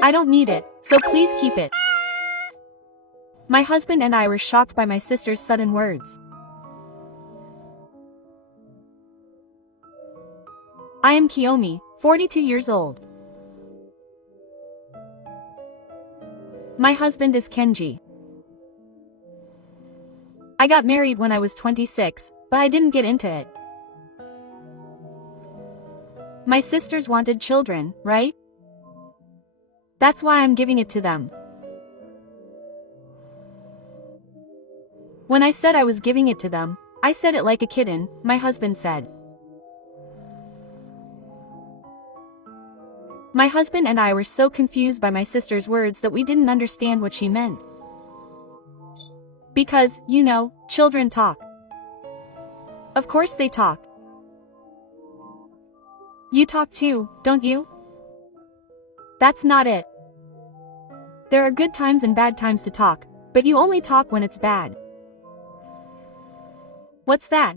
I don't need it, so please keep it. My husband and I were shocked by my sister's sudden words. I am Kiyomi, 42 years old. My husband is Kenji. I got married when I was 26, but I didn't get into it. My sisters wanted children, right? That's why I'm giving it to them. When I said I was giving it to them, I said it like a kitten, my husband said. My husband and I were so confused by my sister's words that we didn't understand what she meant. Because, you know, children talk. Of course they talk. You talk too, don't you? That's not it. There are good times and bad times to talk, but you only talk when it's bad. What's that?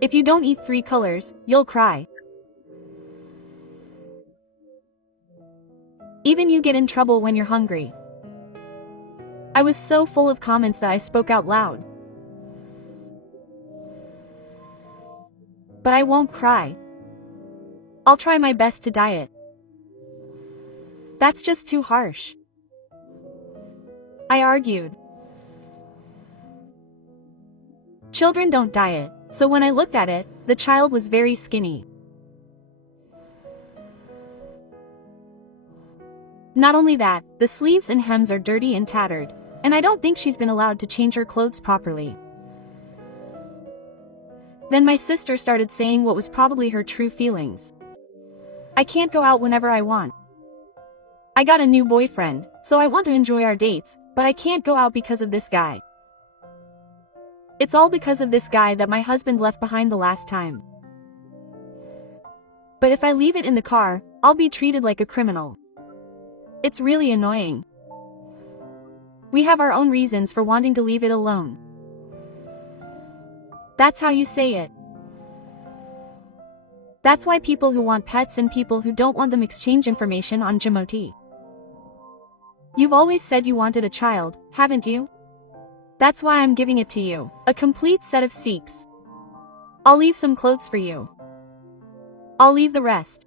If you don't eat 3 colors, you'll cry. Even you get in trouble when you're hungry. I was so full of comments that I spoke out loud. But I won't cry. I'll try my best to diet. That's just too harsh. I argued. Children don't diet, so when I looked at it, the child was very skinny. Not only that, the sleeves and hems are dirty and tattered, and I don't think she's been allowed to change her clothes properly. Then my sister started saying what was probably her true feelings. I can't go out whenever I want. I got a new boyfriend, so I want to enjoy our dates, but I can't go out because of this guy. It's all because of this guy that my husband left behind the last time. But if I leave it in the car, I'll be treated like a criminal. It's really annoying. We have our own reasons for wanting to leave it alone. That's how you say it. That's why people who want pets and people who don't want them exchange information on Jimoti. You've always said you wanted a child, haven't you? That's why I'm giving it to you, a complete set of Sikhs. I'll leave some clothes for you. I'll leave the rest.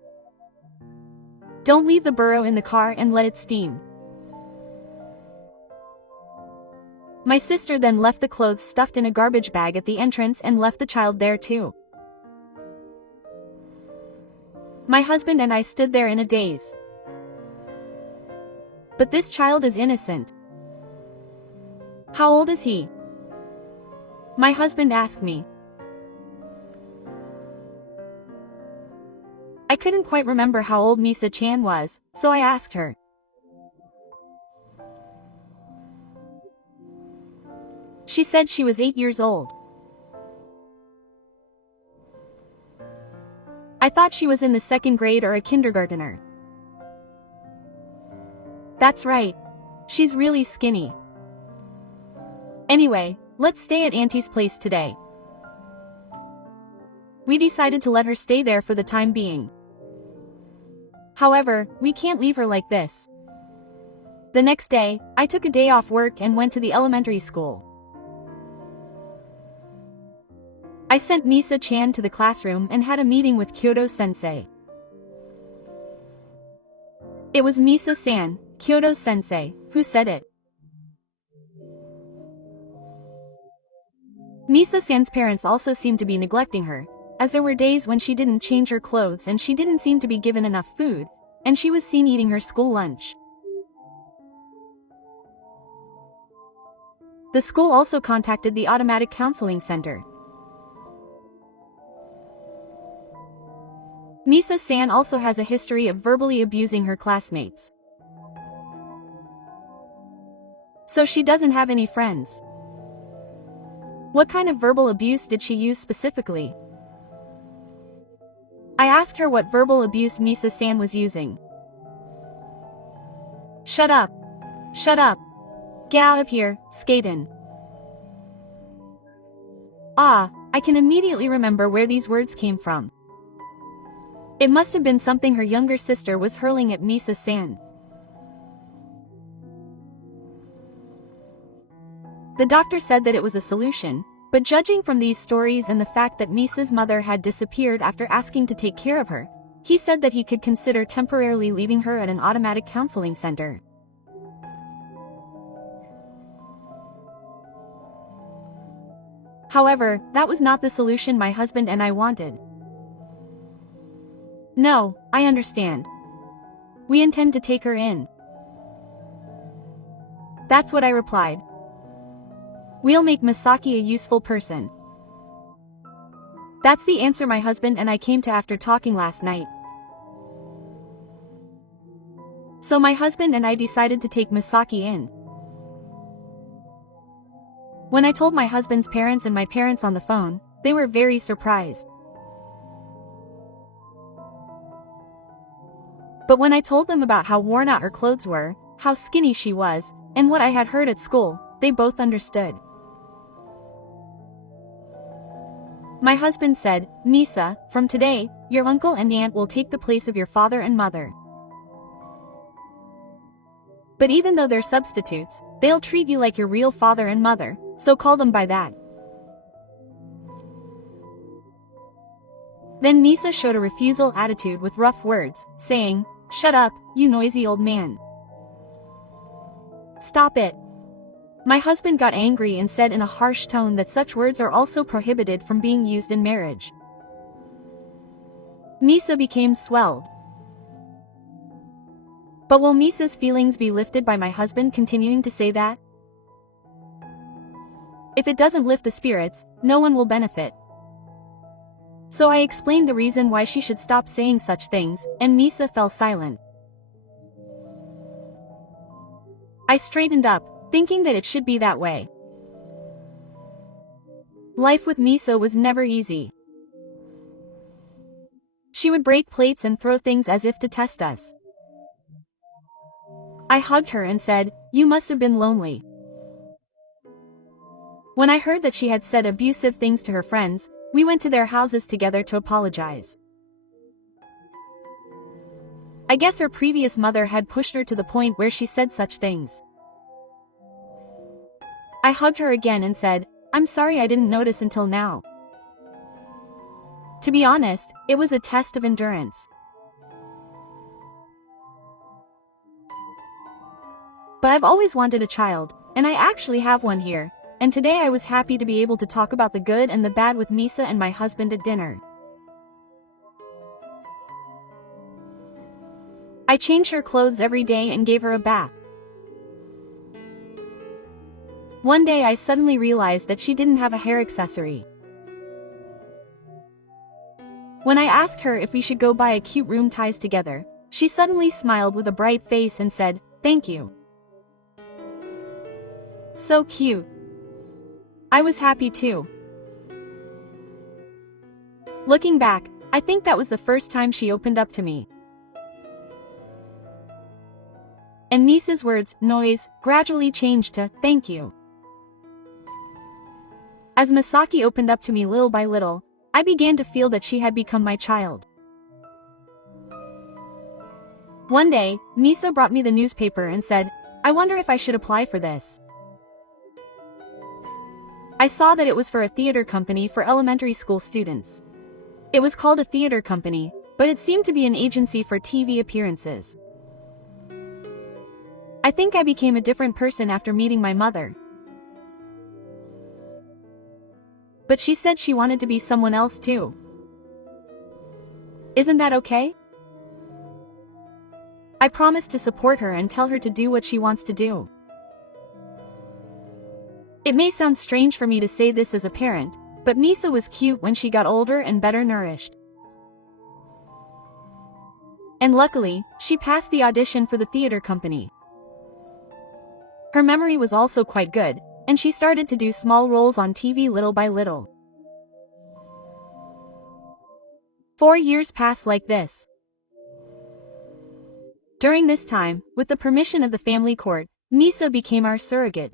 Don't leave the burro in the car and let it steam. My sister then left the clothes stuffed in a garbage bag at the entrance and left the child there too. My husband and I stood there in a daze. But this child is innocent. How old is he? My husband asked me. I couldn't quite remember how old Misa-chan was, so I asked her. She said she was 8 years old. I thought she was in the 2nd grade or a kindergartner. That's right. She's really skinny. Anyway, let's stay at Auntie's place today. We decided to let her stay there for the time being. However, we can't leave her like this. The next day, I took a day off work and went to the elementary school. I sent Misa-chan to the classroom and had a meeting with Kyoto-sensei. It was Misa-san, Kyoto-sensei, who said it. Misa-san's parents also seemed to be neglecting her, as there were days when she didn't change her clothes and she didn't seem to be given enough food, and she was seen eating her school lunch. The school also contacted the automatic counseling center. Misa-san also has a history of verbally abusing her classmates. So she doesn't have any friends. What kind of verbal abuse did she use specifically? I asked her what verbal abuse Misa-san was using. Shut up. Shut up. Get out of here, Skaden. Ah, I can immediately remember where these words came from. It must have been something her younger sister was hurling at Misa-san. The doctor said that it was a solution, but judging from these stories and the fact that Misa's mother had disappeared after asking to take care of her, he said that he could consider temporarily leaving her at an automatic counseling center. However, that was not the solution my husband and I wanted. No, I understand. We intend to take her in. That's what I replied. We'll make Misaki a useful person. That's the answer my husband and I came to after talking last night. So my husband and I decided to take Misaki in. When I told my husband's parents and my parents on the phone, they were very surprised. But when I told them about how worn out her clothes were, how skinny she was, and what I had heard at school, they both understood. My husband said, "Misa, from today, your uncle and aunt will take the place of your father and mother. But even though they're substitutes, they'll treat you like your real father and mother, so call them by that." Then Misa showed a refusal attitude with rough words, saying, "Shut up, you noisy old man. Stop it." My husband got angry and said in a harsh tone that such words are also prohibited from being used in marriage. Misa became swelled. But will Misa's feelings be lifted by my husband continuing to say that? If it doesn't lift the spirits, no one will benefit. So I explained the reason why she should stop saying such things, and Misa fell silent. I straightened up, thinking that it should be that way. Life with Misa was never easy. She would break plates and throw things as if to test us. I hugged her and said, "You must have been lonely." When I heard that she had said abusive things to her friends, we went to their houses together to apologize. I guess her previous mother had pushed her to the point where she said such things. I hugged her again and said, "I'm sorry I didn't notice until now." To be honest, it was a test of endurance. But I've always wanted a child, and I actually have one here, and today I was happy to be able to talk about the good and the bad with Misa and my husband at dinner. I changed her clothes every day and gave her a bath. One day I suddenly realized that she didn't have a hair accessory. When I asked her if we should go buy a cute room ties together, she suddenly smiled with a bright face and said, "Thank you." So cute. I was happy too. Looking back, I think that was the first time she opened up to me. And Misa's words, "noise," gradually changed to, "thank you." As Misaki opened up to me little by little, I began to feel that she had become my child. One day, Misa brought me the newspaper and said, "I wonder if I should apply for this." I saw that it was for a theater company for elementary school students. It was called a theater company, but it seemed to be an agency for TV appearances. I think I became a different person after meeting my mother. But she said she wanted to be someone else too. Isn't that okay? I promised to support her and tell her to do what she wants to do. It may sound strange for me to say this as a parent, but Misa was cute when she got older and better nourished. And luckily, she passed the audition for the theater company. Her memory was also quite good, and she started to do small roles on TV little by little. 4 years passed like this. During this time, with the permission of the family court, Misa became our surrogate.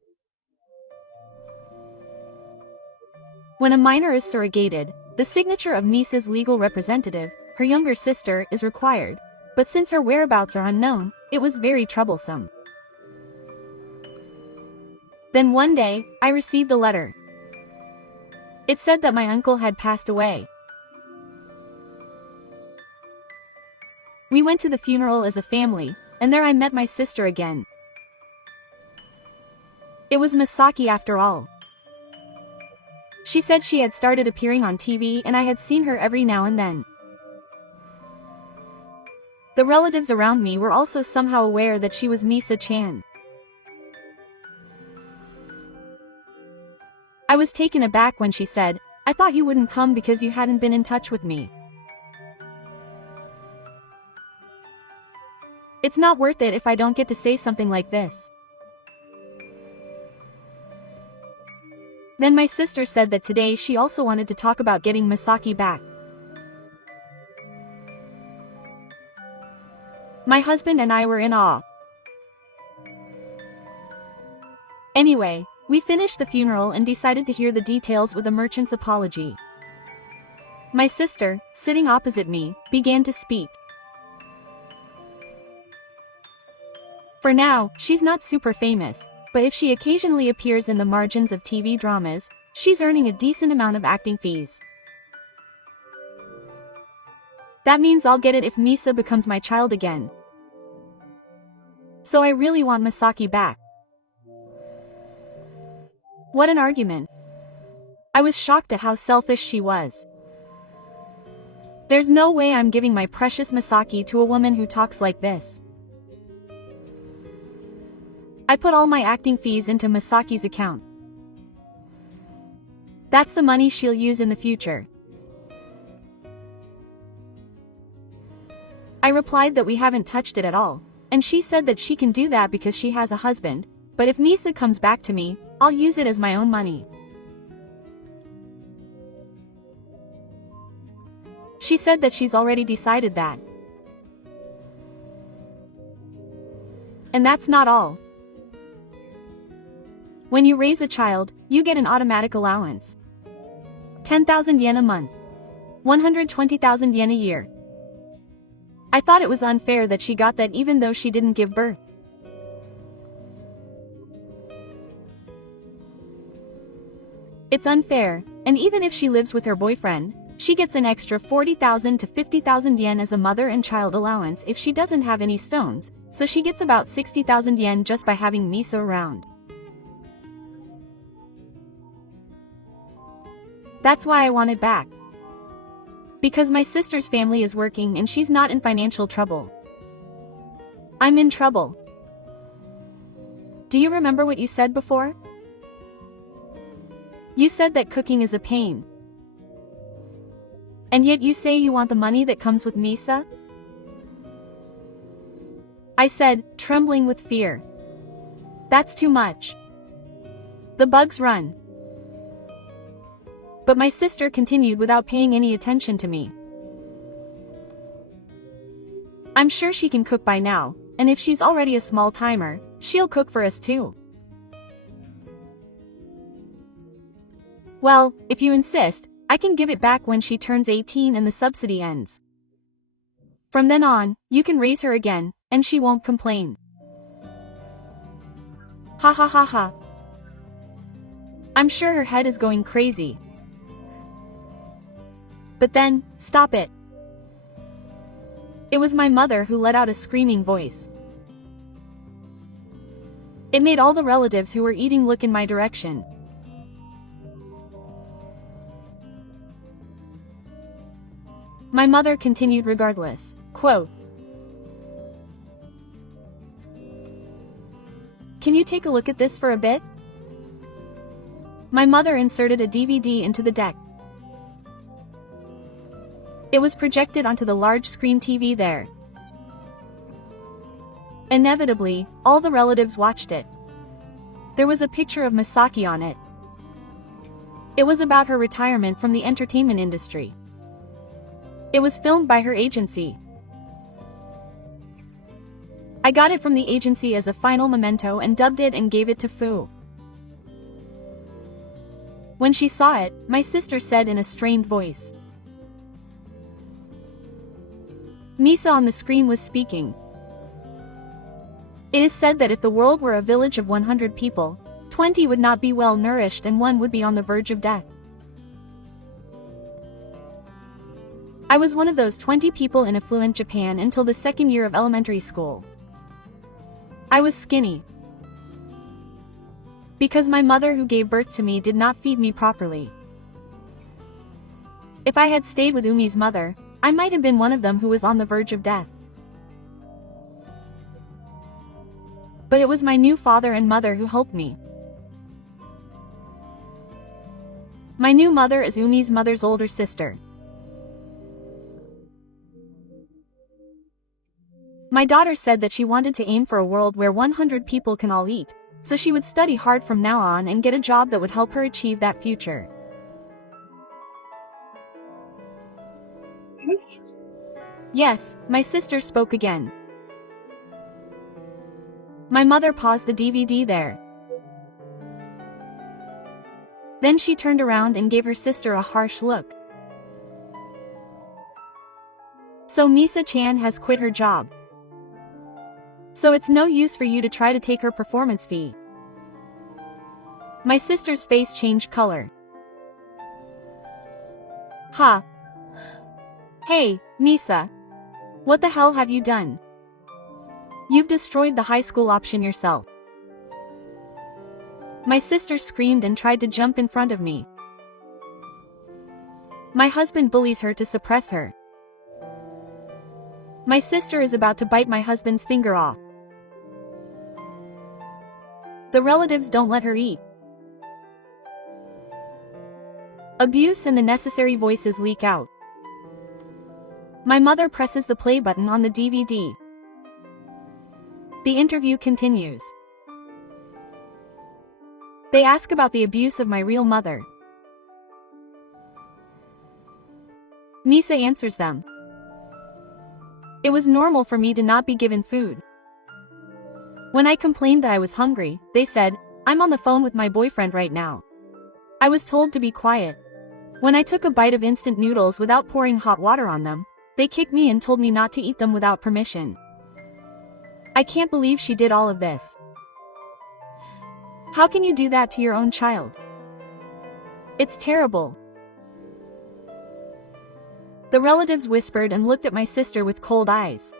When a minor is surrogated, the signature of Misa's legal representative, her younger sister, is required, but since her whereabouts are unknown, it was very troublesome. Then one day, I received a letter. It said that my uncle had passed away. We went to the funeral as a family, and there I met my sister again. It was Misaki after all. She said she had started appearing on TV and I had seen her every now and then. The relatives around me were also somehow aware that she was Misa-chan. I was taken aback when she said, "I thought you wouldn't come because you hadn't been in touch with me." It's not worth it if I don't get to say something like this. Then my sister said that today she also wanted to talk about getting Misaki back. My husband and I were in awe. Anyway, we finished the funeral and decided to hear the details with a merchant's apology. My sister, sitting opposite me, began to speak. For now, she's not super famous, but if she occasionally appears in the margins of TV dramas, she's earning a decent amount of acting fees. That means I'll get it if Misa becomes my child again. So I really want Misaki back. What an argument. I was shocked at how selfish she was. There's no way I'm giving my precious Misaki to a woman who talks like this. I put all my acting fees into Misaki's account. That's the money she'll use in the future. I replied that we haven't touched it at all, and she said that she can do that because she has a husband, but if Misa comes back to me, I'll use it as my own money. She said that she's already decided that. And that's not all. When you raise a child, you get an automatic allowance. 10,000 yen a month. 120,000 yen a year. I thought it was unfair that she got that even though she didn't give birth. It's unfair, and even if she lives with her boyfriend, she gets an extra 40,000 to 50,000 yen as a mother and child allowance if she doesn't have any stones, so she gets about 60,000 yen just by having Misa around. That's why I want it back. Because my sister's family is working and she's not in financial trouble. I'm in trouble. Do you remember what you said before? You said that cooking is a pain. And yet you say you want the money that comes with Misa? I said, trembling with fear. That's too much. The bugs run. But my sister continued without paying any attention to me. I'm sure she can cook by now, and if she's already a small timer, she'll cook for us too. Well, if you insist, I can give it back when she turns 18 and the subsidy ends. From then on, you can raise her again, and she won't complain. Ha ha ha ha. I'm sure her head is going crazy. But then, stop it. It was my mother who let out a screaming voice. It made all the relatives who were eating look in my direction. My mother continued regardless, quote, "Can you take a look at this for a bit?" My mother inserted a DVD into the deck. It was projected onto the large screen TV there. Inevitably, all the relatives watched it. There was a picture of Misaki on it. It was about her retirement from the entertainment industry. It was filmed by her agency. I got it from the agency as a final memento and dubbed it and gave it to Fu. When she saw it, my sister said in a strained voice. Misa on the screen was speaking. It is said that if the world were a village of 100 people, 20 would not be well nourished and 1 would be on the verge of death. I was one of those 20 people in affluent Japan until the second year of elementary school. I was skinny because my mother who gave birth to me did not feed me properly. If I had stayed with Umi's mother, I might have been one of them who was on the verge of death. But it was my new father and mother who helped me. My new mother is Umi's mother's older sister. My daughter said that she wanted to aim for a world where 100 people can all eat, so she would study hard from now on and get a job that would help her achieve that future. Yes, my sister spoke again. My mother paused the DVD there. Then she turned around and gave her sister a harsh look. So Misa-chan has quit her job. So it's no use for you to try to take her performance fee. My sister's face changed color. Ha! Hey, Misa. What the hell have you done? You've destroyed the high school option yourself. My sister screamed and tried to jump in front of me. My husband bullies her to suppress her. My sister is about to bite my husband's finger off. The relatives don't let her eat. Abuse and the necessary voices leak out. My mother presses the play button on the DVD. The interview continues. They ask about the abuse of my real mother. Misa answers them. It was normal for me to not be given food. When I complained that I was hungry, they said, "I'm on the phone with my boyfriend right now." I was told to be quiet. When I took a bite of instant noodles without pouring hot water on them, they kicked me and told me not to eat them without permission. I can't believe she did all of this. How can you do that to your own child? It's terrible. The relatives whispered and looked at my sister with cold eyes.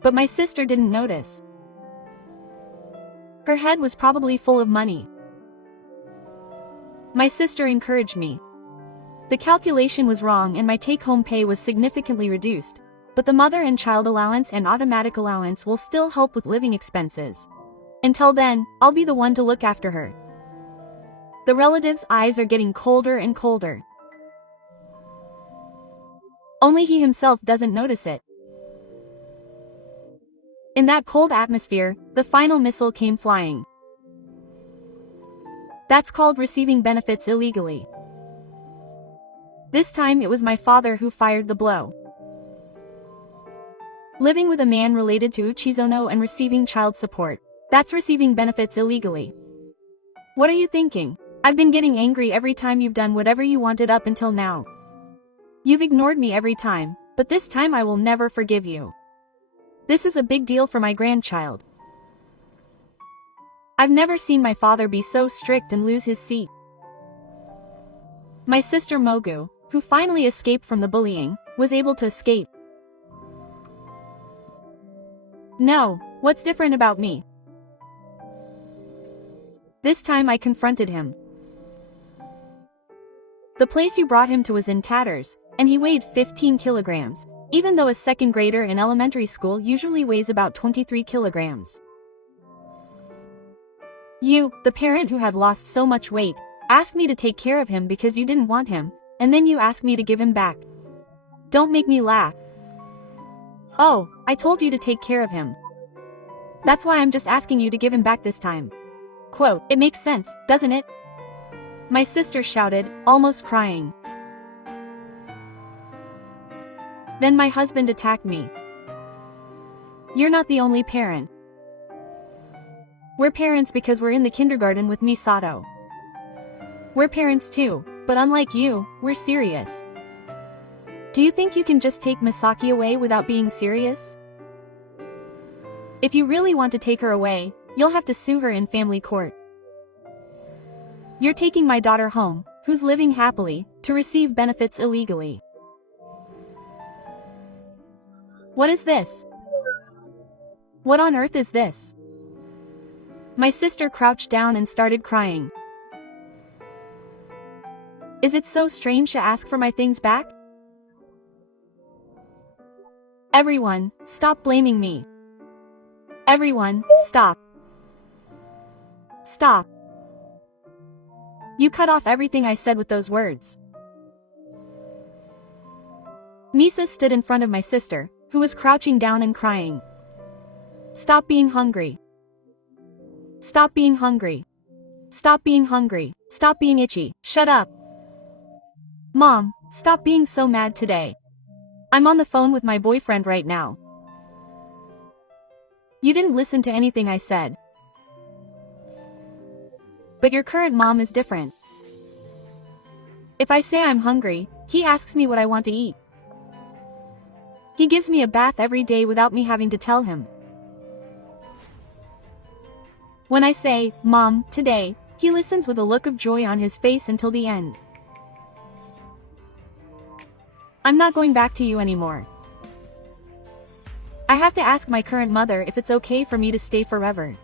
But my sister didn't notice. Her head was probably full of money. My sister encouraged me. The calculation was wrong and my take-home pay was significantly reduced, but the mother and child allowance and automatic allowance will still help with living expenses. Until then, I'll be the one to look after her. The relative's eyes are getting colder and colder. Only he himself doesn't notice it. In that cold atmosphere, the final missile came flying. That's called receiving benefits illegally. This time it was my father who fired the blow. Living with a man related to Uchizono and receiving child support. That's receiving benefits illegally. What are you thinking? I've been getting angry every time you've done whatever you wanted up until now. You've ignored me every time, but this time I will never forgive you. This is a big deal for my grandchild. I've never seen my father be so strict and lose his seat. My sister Mogu, who finally escaped from the bullying, was able to escape. No, what's different about me? This time I confronted him. The place you brought him to was in tatters, and he weighed 15 kilograms, even though a second grader in elementary school usually weighs about 23 kilograms. You, the parent who had lost so much weight, asked me to take care of him because you didn't want him, and then you asked me to give him back. Don't make me laugh. Oh, I told you to take care of him. That's why I'm just asking you to give him back this time. Quote, it makes sense, doesn't it? My sister shouted, almost crying. Then my husband attacked me. You're not the only parent. We're parents because we're in the kindergarten with Misato. We're parents too, but unlike you, we're serious. Do you think you can just take Misaki away without being serious? If you really want to take her away, you'll have to sue her in family court. You're taking my daughter home, who's living happily, to receive benefits illegally. What is this? What on earth is this? My sister crouched down and started crying. Is it so strange to ask for my things back? Everyone, stop blaming me. Everyone, stop. Stop. You cut off everything I said with those words. Misa stood in front of my sister, who was crouching down and crying. Stop being hungry. Stop being hungry. Stop being hungry. Stop being itchy. Shut up. Mom, stop being so mad today. I'm on the phone with my boyfriend right now. You didn't listen to anything I said. But your current mom is different. If I say I'm hungry, he asks me what I want to eat. He gives me a bath every day without me having to tell him. When I say, Mom, today, he listens with a look of joy on his face until the end. I'm not going back to you anymore. I have to ask my current mother if it's okay for me to stay forever.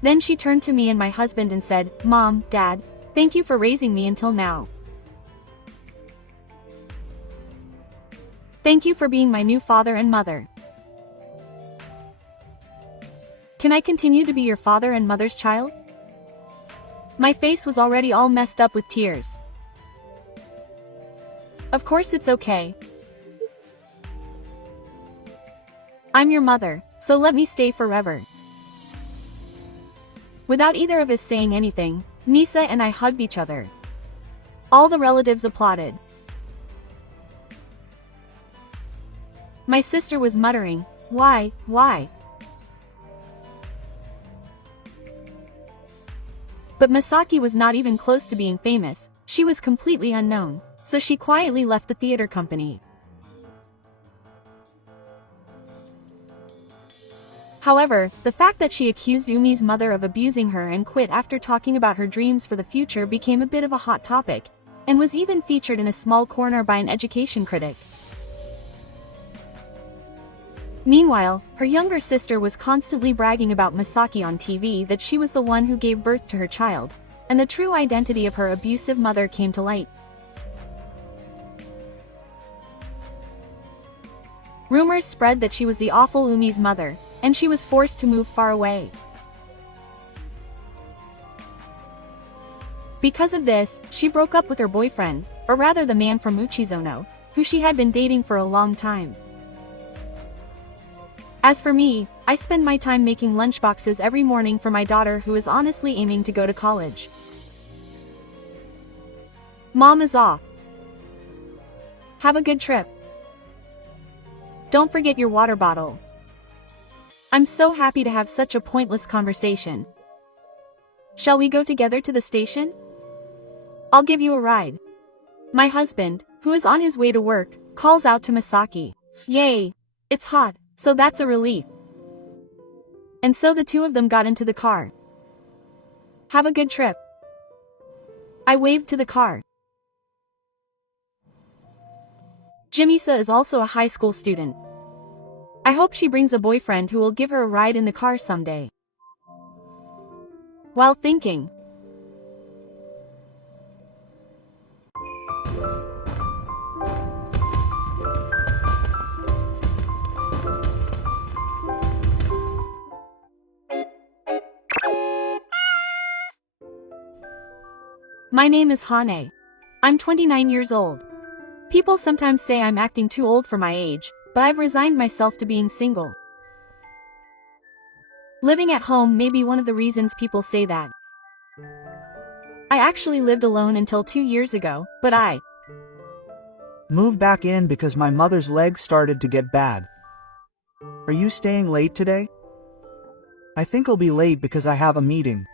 Then she turned to me and my husband and said, Mom, Dad, thank you for raising me until now. Thank you for being my new father and mother. Can I continue to be your father and mother's child? My face was already all messed up with tears. Of course it's okay. I'm your mother, so let me stay forever. Without either of us saying anything, Misa and I hugged each other. All the relatives applauded. My sister was muttering, why? But Masaki was not even close to being famous, she was completely unknown, so she quietly left the theater company. However, the fact that she accused Umi's mother of abusing her and quit after talking about her dreams for the future became a bit of a hot topic, and was even featured in a small corner by an education critic. Meanwhile, her younger sister was constantly bragging about Masaki on TV that she was the one who gave birth to her child, and the true identity of her abusive mother came to light. Rumors spread that she was the awful Umi's mother, and she was forced to move far away. Because of this, she broke up with her boyfriend, or rather the man from Uchizono, who she had been dating for a long time. As for me, I spend my time making lunchboxes every morning for my daughter who is honestly aiming to go to college. Mom is off. Have a good trip. Don't forget your water bottle. I'm so happy to have such a pointless conversation. Shall we go together to the station? I'll give you a ride. My husband, who is on his way to work, calls out to Masaki. Yay! It's hot, so that's a relief. And so the two of them got into the car. Have a good trip. I waved to the car. Jimisa is also a high school student. I hope she brings a boyfriend who will give her a ride in the car someday. While thinking, my name is Hane. I'm 29 years old. People sometimes say I'm acting too old for my age, but I've resigned myself to being single. Living at home may be one of the reasons people say that. I actually lived alone until 2 years ago, but I moved back in because my mother's legs started to get bad. Are you staying late today? I think I'll be late because I have a meeting.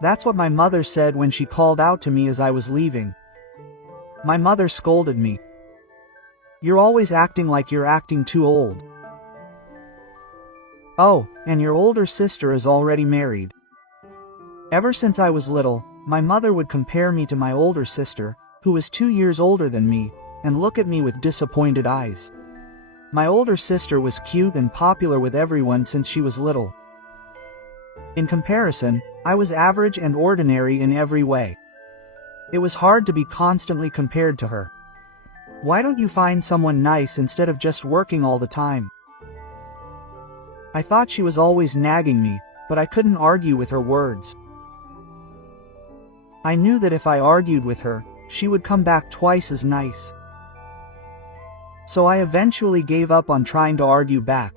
That's what my mother said when she called out to me as I was leaving. My mother scolded me. You're always acting like you're acting too old. Oh, and your older sister is already married. Ever since I was little, my mother would compare me to my older sister, who was 2 years older than me, and look at me with disappointed eyes. My older sister was cute and popular with everyone since she was little. In comparison, I was average and ordinary in every way. It was hard to be constantly compared to her. Why don't you find someone nice instead of just working all the time? I thought she was always nagging me, but I couldn't argue with her words. I knew that if I argued with her, she would come back twice as nice. So I eventually gave up on trying to argue back.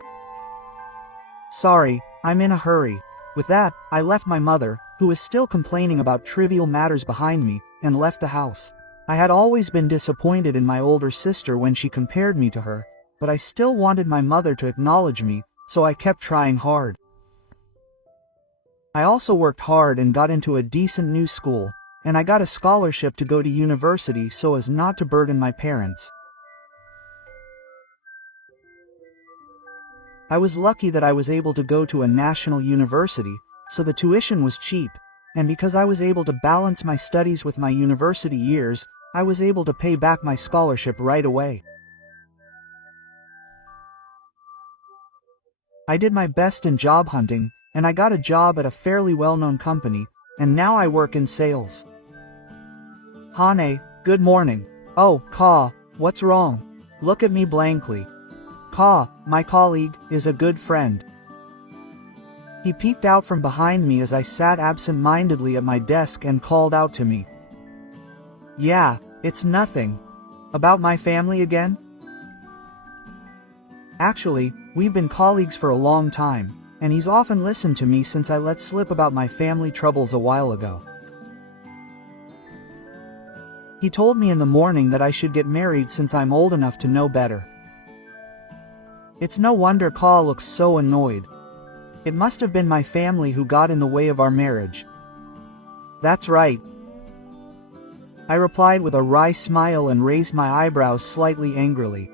Sorry, I'm in a hurry. With that, I left my mother, who was still complaining about trivial matters behind me, and left the house. I had always been disappointed in my older sister when she compared me to her, but I still wanted my mother to acknowledge me, so I kept trying hard. I also worked hard and got into a decent new school, and I got a scholarship to go to university so as not to burden my parents. I was lucky that I was able to go to a national university, so the tuition was cheap, and because I was able to balance my studies with my university years, I was able to pay back my scholarship right away. I did my best in job hunting, and I got a job at a fairly well-known company, and now I work in sales. Hane, good morning. Oh, Ka, what's wrong? Look at me blankly. Ka, my colleague, is a good friend. He peeked out from behind me as I sat absent-mindedly at my desk and called out to me. Yeah, it's nothing. About my family again? Actually, we've been colleagues for a long time, and he's often listened to me since I let slip about my family troubles a while ago. He told me in the morning that I should get married since I'm old enough to know better. It's no wonder Ka looks so annoyed. It must have been my family who got in the way of our marriage. That's right. I replied with a wry smile and raised my eyebrows slightly angrily.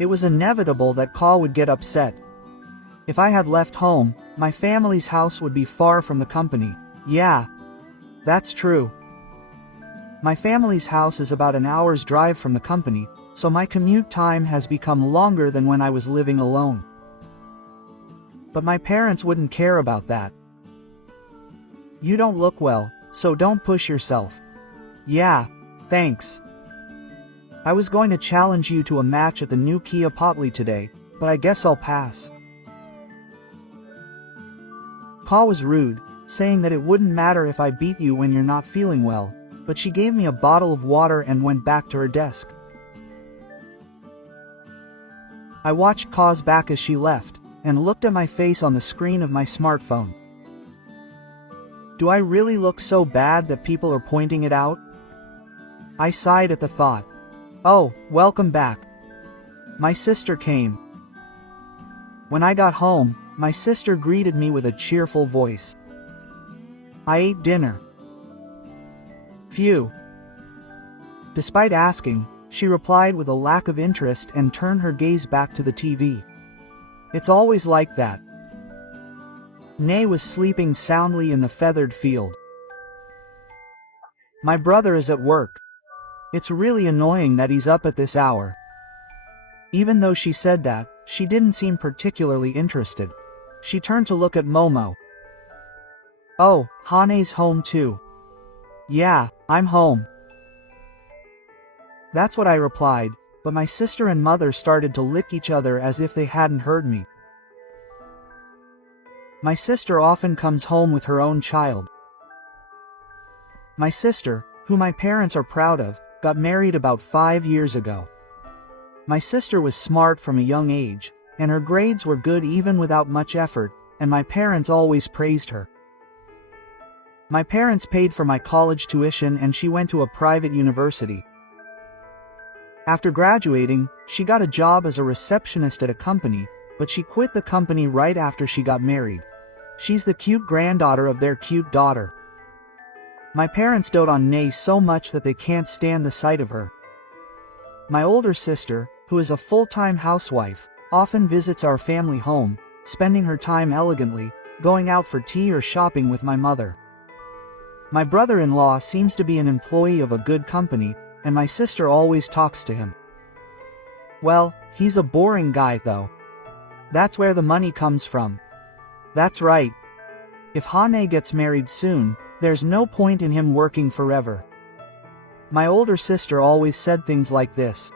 It was inevitable that Ka would get upset. If I had left home, my family's house would be far from the company. Yeah, that's true. My family's house is about an hour's drive from the company, so my commute time has become longer than when I was living alone. But my parents wouldn't care about that. You don't look well, so don't push yourself. Yeah, thanks. I was going to challenge you to a match at the new Kia Potley today, but I guess I'll pass. Ka was rude, saying that it wouldn't matter if I beat you when you're not feeling well, but she gave me a bottle of water and went back to her desk. I watched Ka's back as she left, and looked at my face on the screen of my smartphone. Do I really look so bad that people are pointing it out? I sighed at the thought. Oh, welcome back. My sister came. When I got home, my sister greeted me with a cheerful voice. I ate dinner. Phew. Despite asking, she replied with a lack of interest and turned her gaze back to the TV. It's always like that. Nay was sleeping soundly in the feathered field. My brother is at work. It's really annoying that he's up at this hour. Even though she said that, she didn't seem particularly interested. She turned to look at Momo. Oh, Hane's home too. Yeah, I'm home. That's what I replied, but my sister and mother started to lick each other as if they hadn't heard me. My sister often comes home with her own child. My sister, who my parents are proud of, got married about 5 years ago. My sister was smart from a young age, and her grades were good even without much effort, and my parents always praised her. My parents paid for my college tuition and she went to a private university. After graduating, she got a job as a receptionist at a company, but she quit the company right after she got married. She's the cute granddaughter of their cute daughter. My parents dote on Nay so much that they can't stand the sight of her. My older sister, who is a full-time housewife, often visits our family home, spending her time elegantly, going out for tea or shopping with my mother. My brother-in-law seems to be an employee of a good company, and my sister always talks to him. Well, he's a boring guy though. That's where the money comes from. That's right. If Hane gets married soon, there's no point in him working forever. My older sister always said things like this.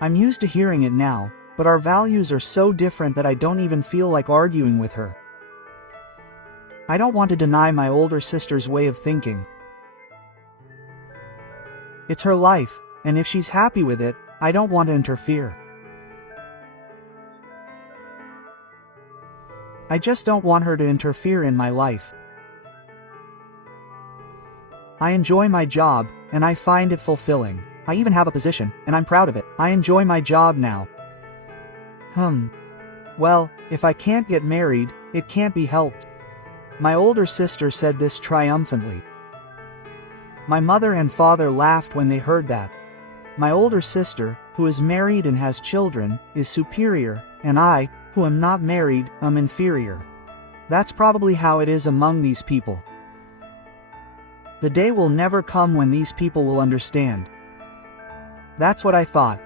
I'm used to hearing it now, but our values are so different that I don't even feel like arguing with her. I don't want to deny my older sister's way of thinking. It's her life, and if she's happy with it, I don't want to interfere. I just don't want her to interfere in my life. I enjoy my job, and I find it fulfilling. I even have a position, and I'm proud of it. I enjoy my job now. Well, if I can't get married, it can't be helped. My older sister said this triumphantly. My mother and father laughed when they heard that. My older sister, who is married and has children, is superior, and I, who am not married, am inferior. That's probably how it is among these people. The day will never come when these people will understand. That's what I thought.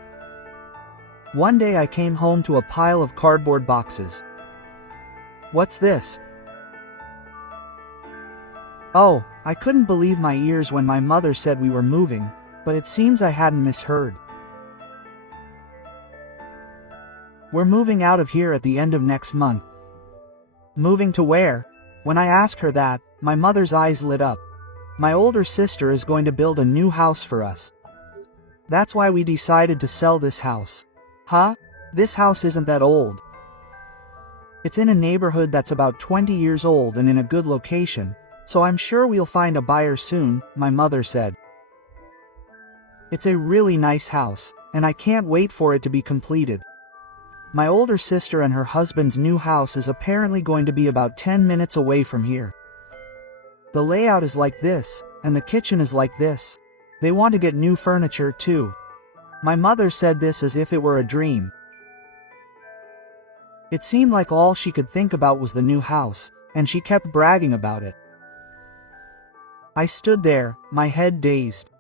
One day I came home to a pile of cardboard boxes. What's this? Oh, I couldn't believe my ears when my mother said we were moving, but it seems I hadn't misheard. We're moving out of here at the end of next month. Moving to where? When I asked her that, my mother's eyes lit up. My older sister is going to build a new house for us. That's why we decided to sell this house. Huh? This house isn't that old. It's in a neighborhood that's about 20 years old and in a good location, so I'm sure we'll find a buyer soon, my mother said. It's a really nice house, and I can't wait for it to be completed. My older sister and her husband's new house is apparently going to be about 10 minutes away from here. The layout is like this, and the kitchen is like this. They want to get new furniture too. My mother said this as if it were a dream. It seemed like all she could think about was the new house, and she kept bragging about it. I stood there, my head dazed.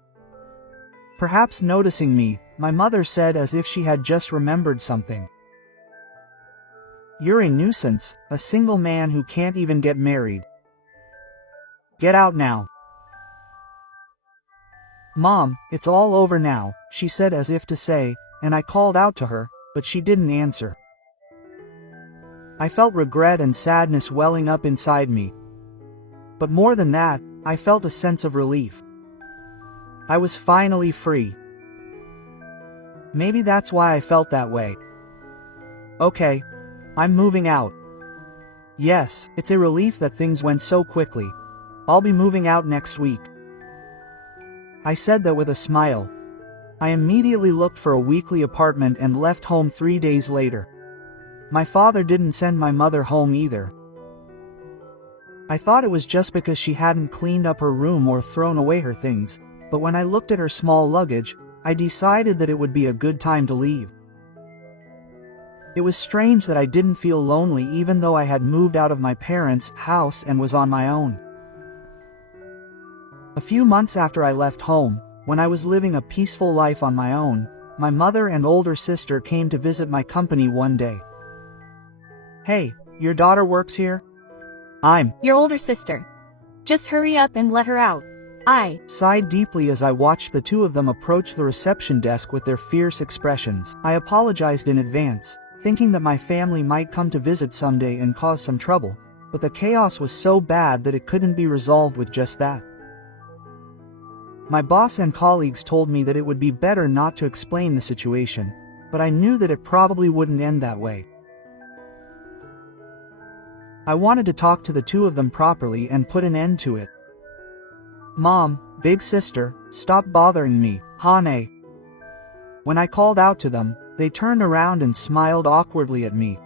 Perhaps noticing me, my mother said as if she had just remembered something. You're a nuisance, a single man who can't even get married. Get out now. Mom, it's all over now, she said as if to say, and I called out to her, but she didn't answer. I felt regret and sadness welling up inside me. But more than that, I felt a sense of relief. I was finally free. Maybe that's why I felt that way. Okay. I'm moving out. Yes, it's a relief that things went so quickly. I'll be moving out next week. I said that with a smile. I immediately looked for a weekly apartment and left home 3 days later. My father didn't send my mother home either. I thought it was just because she hadn't cleaned up her room or thrown away her things, but when I looked at her small luggage, I decided that it would be a good time to leave. It was strange that I didn't feel lonely even though I had moved out of my parents' house and was on my own. A few months after I left home, when I was living a peaceful life on my own, my mother and older sister came to visit my company one day. Hey, your daughter works here? I'm Your older sister. Just hurry up and let her out. I sighed deeply as I watched the two of them approach the reception desk with their fierce expressions. I apologized in advance, thinking that my family might come to visit someday and cause some trouble, but the chaos was so bad that it couldn't be resolved with just that. My boss and colleagues told me that it would be better not to explain the situation, but I knew that it probably wouldn't end that way. I wanted to talk to the two of them properly and put an end to it. Mom, big sister, stop bothering me, Hane. When I called out to them, they turned around and smiled awkwardly at me.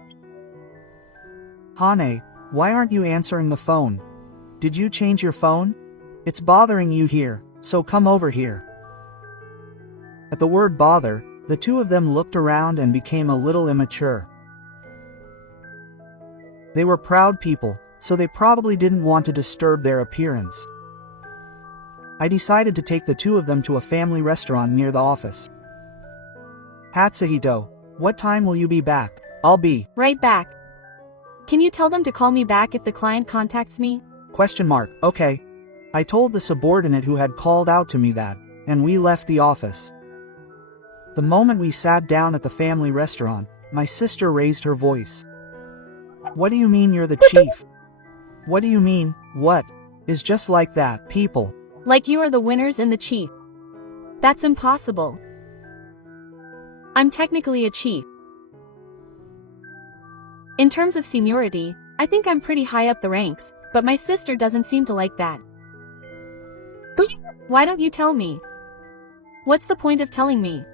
Hane, why aren't you answering the phone? Did you change your phone? It's bothering you here, so come over here. At the word bother, the two of them looked around and became a little immature. They were proud people, so they probably didn't want to disturb their appearance. I decided to take the two of them to a family restaurant near the office. Hatsuhito, what time will you be back? I'll be right back. Can you tell them to call me back if the client contacts me? Okay. I told the subordinate who had called out to me that, and we left the office. The moment we sat down at the family restaurant, my sister raised her voice. What do you mean you're the chief? What do you mean, what? Is just like that, people. Like you are the winners and the chief. That's impossible. I'm technically a chief. In terms of seniority, I think I'm pretty high up the ranks, but my sister doesn't seem to like that. Why don't you tell me? What's the point of telling me?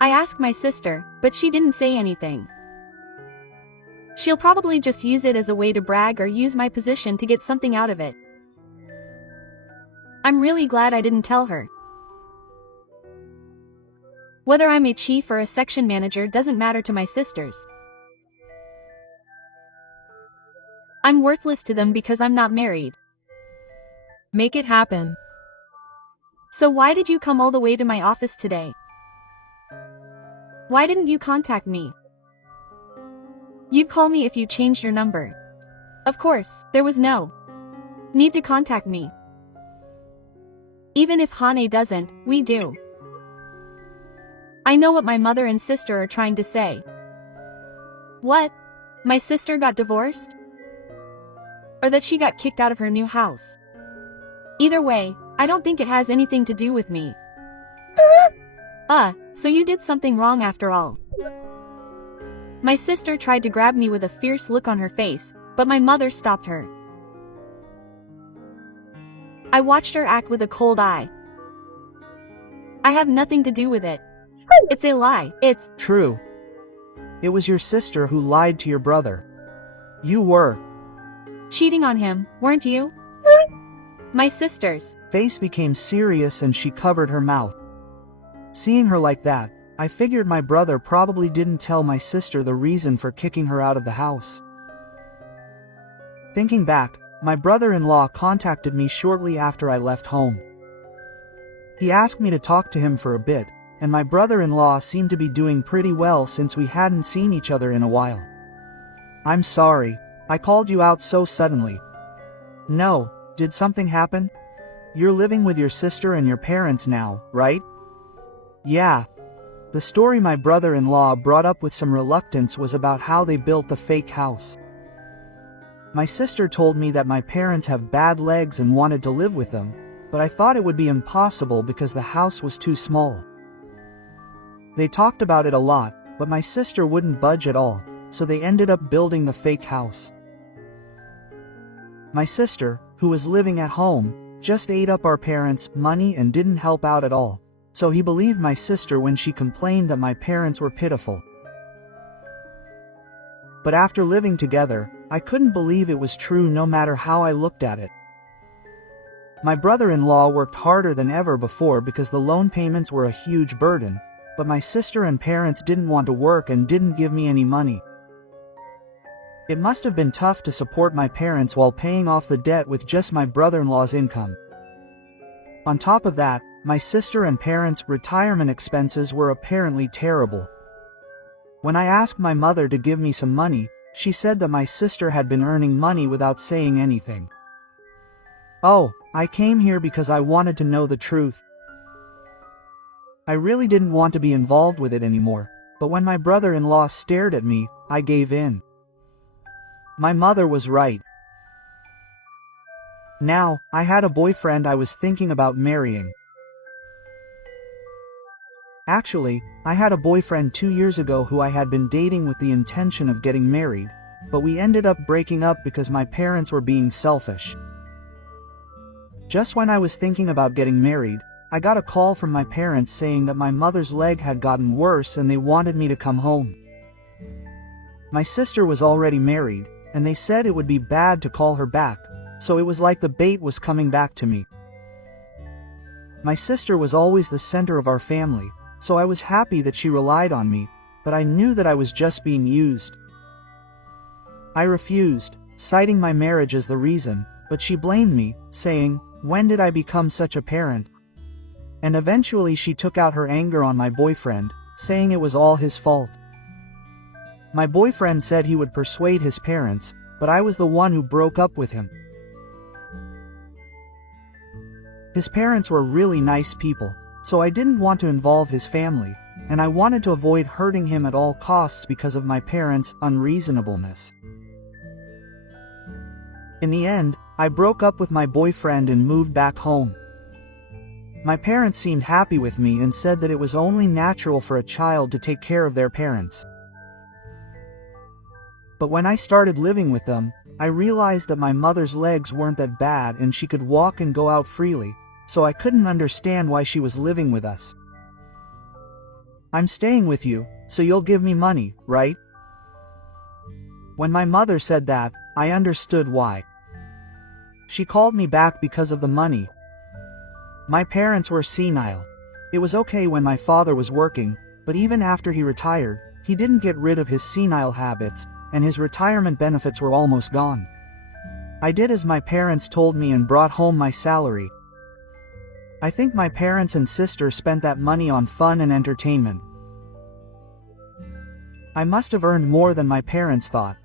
I asked my sister, but she didn't say anything. She'll probably just use it as a way to brag or use my position to get something out of it. I'm really glad I didn't tell her. Whether I'm a chief or a section manager doesn't matter to my sisters. I'm worthless to them because I'm not married. Make it happen. So why did you come all the way to my office today? Why didn't you contact me? You'd call me if you changed your number. Of course, there was no need to contact me. Even if Hane doesn't, we do. I know what my mother and sister are trying to say. What? My sister got divorced? Or that she got kicked out of her new house? Either way, I don't think it has anything to do with me. So you did something wrong after all. My sister tried to grab me with a fierce look on her face, but my mother stopped her. I watched her act with a cold eye. I have nothing to do with it. It's a lie. It's true. It was your sister who lied to your brother. You were cheating on him, weren't you? My sister's face became serious and she covered her mouth. Seeing her like that, I figured my brother probably didn't tell my sister the reason for kicking her out of the house. Thinking back, my brother-in-law contacted me shortly after I left home. He asked me to talk to him for a bit, and my brother-in-law seemed to be doing pretty well since we hadn't seen each other in a while. I'm sorry, I called you out so suddenly. No, did something happen? You're living with your sister and your parents now, right? Yeah. The story my brother-in-law brought up with some reluctance was about how they built the fake house. My sister told me that my parents have bad legs and wanted to live with them, but I thought it would be impossible because the house was too small. They talked about it a lot, but my sister wouldn't budge at all, so they ended up building the fake house. My sister, who was living at home, just ate up our parents' money and didn't help out at all, so he believed my sister when she complained that my parents were pitiful. But after living together, I couldn't believe it was true no matter how I looked at it. My brother-in-law worked harder than ever before because the loan payments were a huge burden, but my sister and parents didn't want to work and didn't give me any money. It must have been tough to support my parents while paying off the debt with just my brother-in-law's income. On top of that, my sister and parents' retirement expenses were apparently terrible. When I asked my mother to give me some money, she said that my sister had been earning money without saying anything. Oh, I came here because I wanted to know the truth. I really didn't want to be involved with it anymore, but when my brother-in-law stared at me, I gave in. My mother was right. Now, I had a boyfriend I was thinking about marrying. Actually, I had a boyfriend 2 years ago who I had been dating with the intention of getting married, but we ended up breaking up because my parents were being selfish. Just when I was thinking about getting married, I got a call from my parents saying that my mother's leg had gotten worse and they wanted me to come home. My sister was already married, and they said it would be bad to call her back, so it was like the bait was coming back to me. My sister was always the center of our family, so I was happy that she relied on me, but I knew that I was just being used. I refused, citing my marriage as the reason, but she blamed me, saying, "When did I become such a parent?" And eventually she took out her anger on my boyfriend, saying it was all his fault. My boyfriend said he would persuade his parents, but I was the one who broke up with him. His parents were really nice people, so I didn't want to involve his family, and I wanted to avoid hurting him at all costs because of my parents' unreasonableness. In the end, I broke up with my boyfriend and moved back home. My parents seemed happy with me and said that it was only natural for a child to take care of their parents. But when I started living with them, I realized that my mother's legs weren't that bad and she could walk and go out freely, so I couldn't understand why she was living with us. "I'm staying with you, so you'll give me money, right?" When my mother said that, I understood why. She called me back because of the money. My parents were senile. It was okay when my father was working, but even after he retired, he didn't get rid of his senile habits, and his retirement benefits were almost gone. I did as my parents told me and brought home my salary. I think my parents and sister spent that money on fun and entertainment. I must have earned more than my parents thought.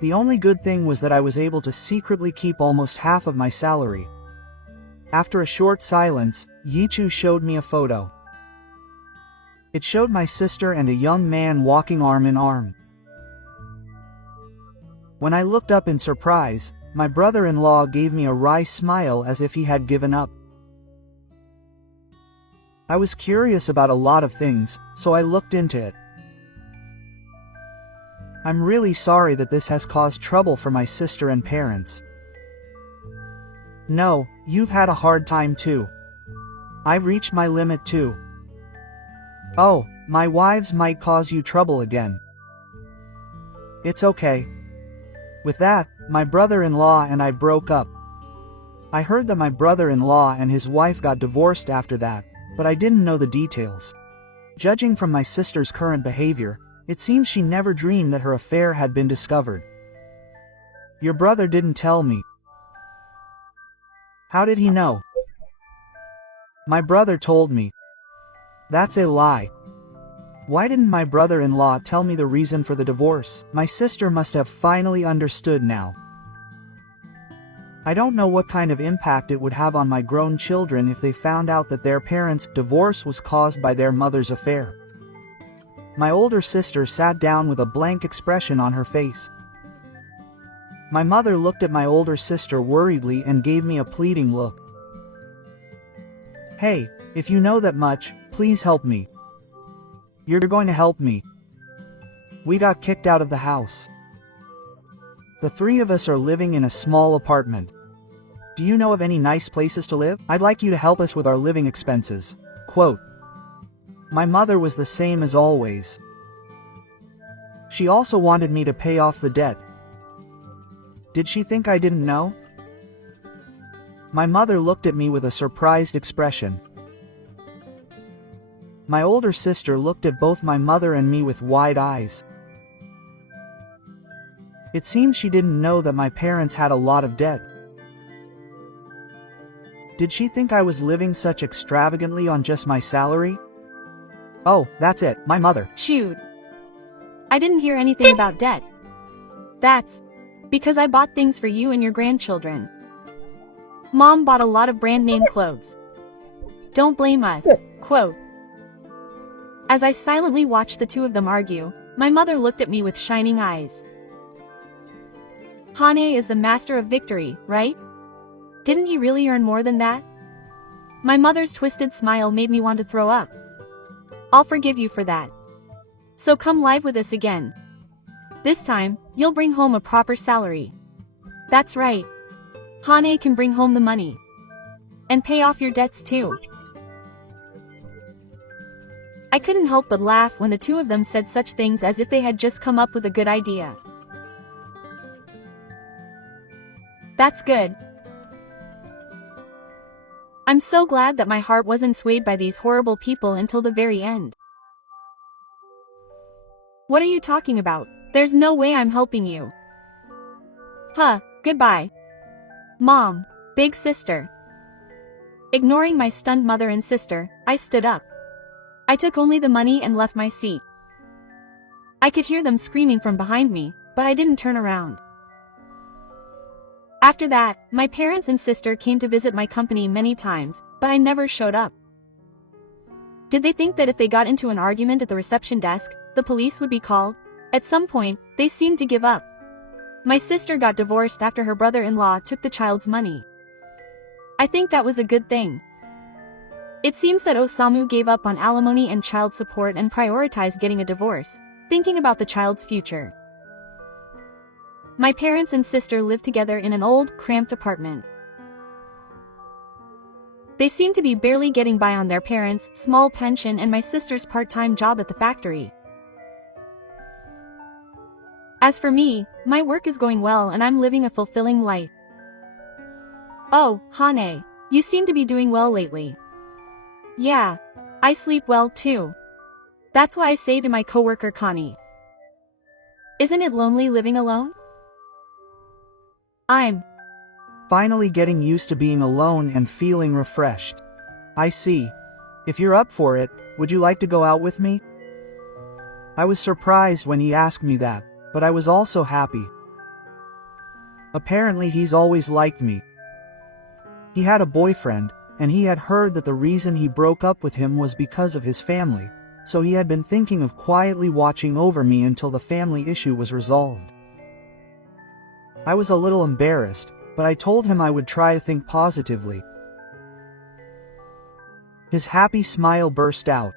The only good thing was that I was able to secretly keep almost half of my salary. After a short silence, Yichu showed me a photo. It showed my sister and a young man walking arm in arm. When I looked up in surprise, my brother-in-law gave me a wry smile as if he had given up. I was curious about a lot of things, so I looked into it. I'm really sorry that this has caused trouble for my sister and parents. No, you've had a hard time too. I've reached my limit too. Oh, my wives might cause you trouble again. It's okay. With that, my brother-in-law and I broke up. I heard that my brother-in-law and his wife got divorced after that, but I didn't know the details. Judging from my sister's current behavior, it seems she never dreamed that her affair had been discovered. Your brother didn't tell me. How did he know? My brother told me. That's a lie. Why didn't my brother-in-law tell me the reason for the divorce? My sister must have finally understood now. I don't know what kind of impact it would have on my grown children if they found out that their parents' divorce was caused by their mother's affair. My older sister sat down with a blank expression on her face. My mother looked at my older sister worriedly and gave me a pleading look. Hey, if you know that much, please help me. You're going to help me. We got kicked out of the house. The three of us are living in a small apartment. Do you know of any nice places to live? I'd like you to help us with our living expenses. Quote. My mother was the same as always. She also wanted me to pay off the debt. Did she think I didn't know? My mother looked at me with a surprised expression. My older sister looked at both my mother and me with wide eyes. It seemed she didn't know that my parents had a lot of debt. Did she think I was living such extravagantly on just my salary? Oh, that's it, my mother. Shoot. I didn't hear anything about debt. That's because I bought things for you and your grandchildren. Mom bought a lot of brand name clothes. Don't blame us. Quote. As I silently watched the two of them argue, my mother looked at me with shining eyes. Hane is the master of victory, right? Didn't he really earn more than that? My mother's twisted smile made me want to throw up. I'll forgive you for that. So come live with us again. This time, you'll bring home a proper salary. That's right. Hane can bring home the money. And pay off your debts too. I couldn't help but laugh when the two of them said such things as if they had just come up with a good idea. That's good. I'm so glad that my heart wasn't swayed by these horrible people until the very end. What are you talking about? There's no way I'm helping you. Huh, goodbye. Mom, big sister. Ignoring my stunned mother and sister, I stood up. I took only the money and left my seat. I could hear them screaming from behind me, but I didn't turn around. After that, my parents and sister came to visit my company many times, but I never showed up. Did they think that if they got into an argument at the reception desk, the police would be called? At some point, they seemed to give up. My sister got divorced after her brother-in-law took the child's money. I think that was a good thing. It seems that Osamu gave up on alimony and child support and prioritized getting a divorce, thinking about the child's future. My parents and sister lived together in an old, cramped apartment. They seemed to be barely getting by on their parents' small pension and my sister's part-time job at the factory. As for me, my work is going well and I'm living a fulfilling life. Oh, Hane, you seem to be doing well lately. Yeah, I sleep well too. That's why I say to my coworker Connie. Isn't it lonely living alone? I'm Finally getting used to being alone and feeling refreshed. I see. If you're up for it, would you like to go out with me? I was surprised when he asked me that, but I was also happy. Apparently he's always liked me. He had a boyfriend, and he had heard that the reason he broke up with him was because of his family, so he had been thinking of quietly watching over me until the family issue was resolved. I was a little embarrassed, but I told him I would try to think positively. His happy smile burst out.